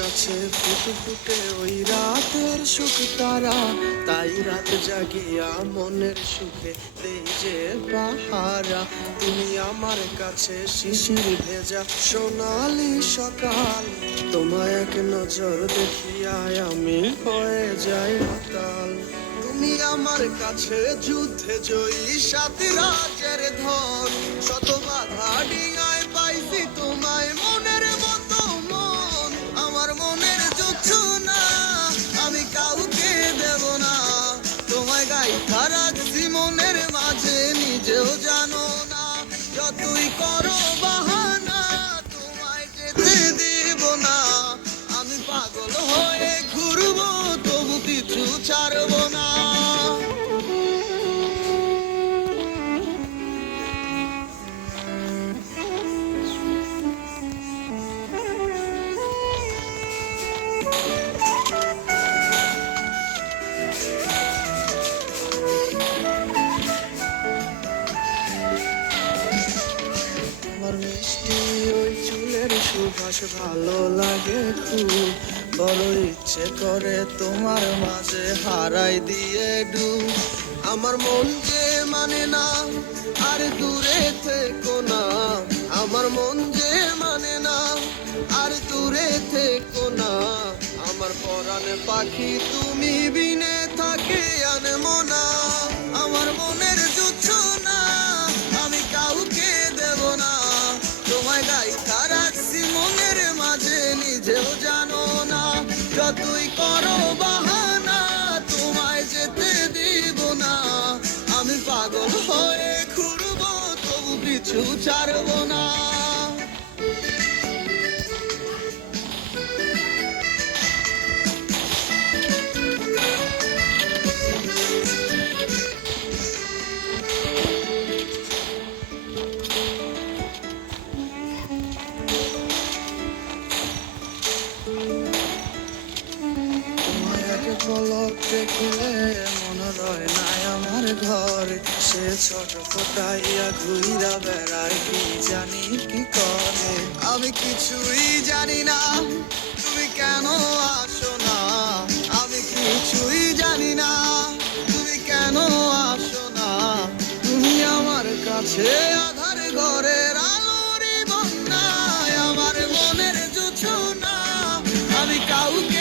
কাছে ফুটে ফুটে ওই রাতের সুখ তারা, তাই রাত জাগিয়া মনের সুখে দেই যে পাহারা। তুমি আমার কাছে শিশির ভেজা সোনালি সকাল, তোমায় এক নজর দেখিয়ায় আমি হয়ে যাই মাতাল। তুমি আমার কাছে যুদ্ধে জয়ী সাথী রাজের ধন, শত বাধা ডিঙায় পাইছি তোমায় মনের মতো মন। আমার মনের জোছনা আমি কাউকে দেব না, তোমায় গাইথা রাখছি মনের মাঝে নিজেও জানো না। যতই করো বাহানা তোমায় যেতে দিব না, আমি পাগল হয়ে ঘুরবো তবু কিছু ছাড়বো না। আমার মিষ্টি ওই চুলের সুবাস ভালো লাগে খুব, বড় ইচ্ছে করে তোমার মাঝে হারাই দিয়ে ডুব। আমার মন যে মানে না আর দূরে থেকো না, আমার মন যে মানে না আর দূরে থেকো না। আমার পরাণে পাখি তুমি বিনে থাকে আনমো না, আমার মনের জোছনা আমি কাউকে দেব না। তোমায় গাইথা রাখছি মনের মাঝে নিজেও জানো না, যতই করো বাহানা তোমায় যেতে দিব না। আমি পাগল হয়ে ঘুরবো তবু পিছু ছাড়বো না। পলক দেখলে মনে রয় নাই আমার ঘরে, সে ছোট ফোটাইয়া ঘুইরা বেড়ায় কি জানি কি করে। আমি কিছুই জানি না তুমি কেন আসো না, আমি কিছুই জানি না তুমি কেন আসো না। তুমি আমার কাছে আধার ঘরের আলোর বন্যায়, আমার মনের জোছনা আমি কাউকে